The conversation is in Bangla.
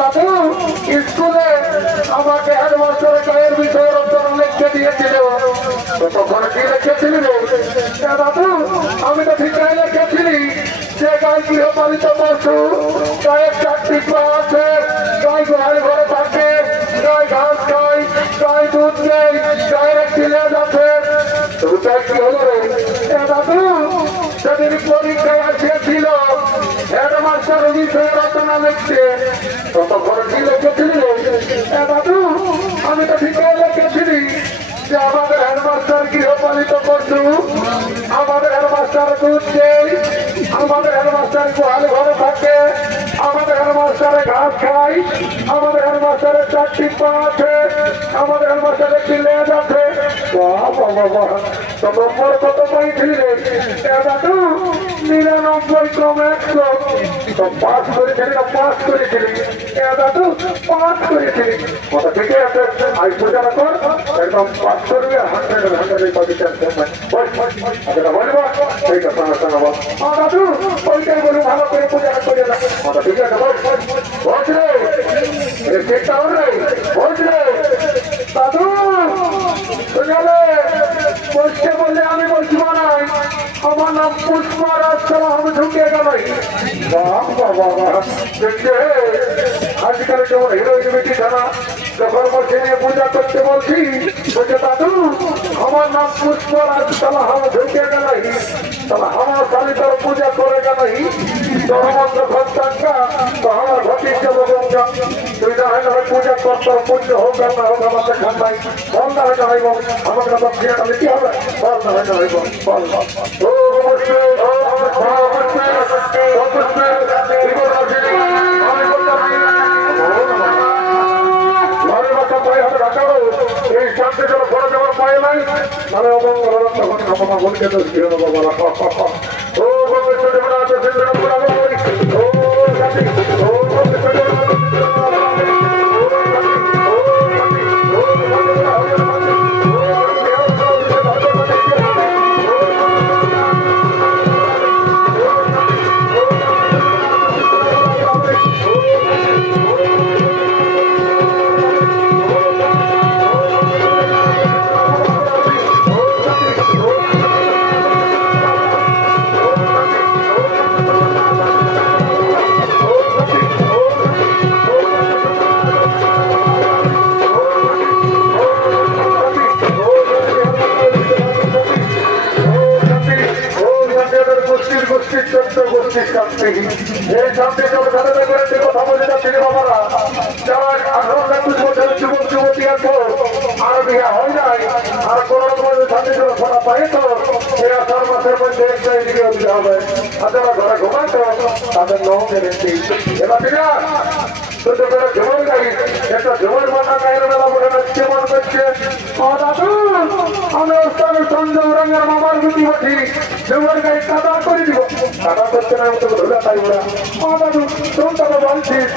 দাদু স্কুলে আমাকে হেডমাস্টারের গায়ের বিষয়ে রচনা লিখতে দিয়েছিল। তখন কি লিখেছিলি দাদু? আমি তো ঠিক লিখেছিলি যে গাই গৃহপালিত পশু, গায়ের 4টি পা আছে, গাই গোহাল ঘরে থাকে, গাই ঘাস খায়, গাই দুধ দেয়, গায়ের একটি লেজ আছে। কি হলো রে দাদু? সেদিন পরীক্ষায় আসিয়েছিল হেডমাস্টারের বিষয়ে রচনা লিখতে। তখন কি লিখেছিলি দাদু? আমি তো ঠিক লিখেছিলি যে আমাদের হেডমাস্টার গৃহপালিত পশু, আমাদের হেডমাস্টার দুধ দেয়, আমাদের হেডমাস্টার গোহাল ঘরে থাকে, আমাদের হেডমাস্টারে ঘাস খায়, আমাদের হেডমাস্টারের 4টি পা আছে, আমাদের হেডমাস্টারের একটি লেজ আছে। তো নম্বর কত পাইছিলি দাদু? 99 কম 100। তো পাস করেছিলি না পাস করেছিলি দাদু? পাস করেছিলি। কথা ঠিকই আছে, আজ পূজা কর, একদম পাস করবি। 100 পাবি। বলবো সেই কথা দাদু, ওইটাই বলুন, ভালো করে পূজা করে না। কথা ঠিক আছে, বলছ রে চেষ্টা হবে বলছ রে দাদু। শুনলে বলছে বললে আমি বলছি নাই, আমার নাম পুষ্পরাজ সালাম, আমি ঢুকিয়ে গেল। দেখছে আজকাল যেমন হিরোইন বেটি ছাড়া যখন বলছে নিয়ে পূজা করতে বলছি, বলছে দাদু আমার নাম পুষ্পরাজ সালাম, আমি ঢুকিয়ে গেল। তাহলে আমার খালি তোর পূজা করে গেল তো আমার যখন টাকা তো আমার ঘটির যাবো গঙ্গা। তুই না হয় না পূজা কর, তোর পুণ্য হোক আর না হোক আমার দেখান নাই। বল না হয় না হইব, আমাকে তো ক্রিয়াটা নিতে হবে। বল না হয় না হইব, বল এই শান্তি যেন পড়ে যাওয়ার পায় নাই, মানে অমঙ্গল তখন আমার মনকে তো ছিল বাবা। ও আর বিয়া হয় নাই, আর কোন ফোনা পাই তো আষাঢ় মাসের মধ্যে একটা এদিকে দিতে হবে। আর যারা ঘরে ঘুমাতো তাদের নাম জেনেছি। এবার বিনা শুধু করে ঝুমর গাই, একটা ঝুমর মাথা গায়ের বেলা বলে নাচছে মন করছে। দাদু আমি ওস্তাদ সঞ্জয় রঙের মামার গুটি বসি, ঝুমর গাই কাদা করে দিব। কাদা করছে না আমি তোকে ধুলে তাই ওরা। দাদু তোর তো বলছিস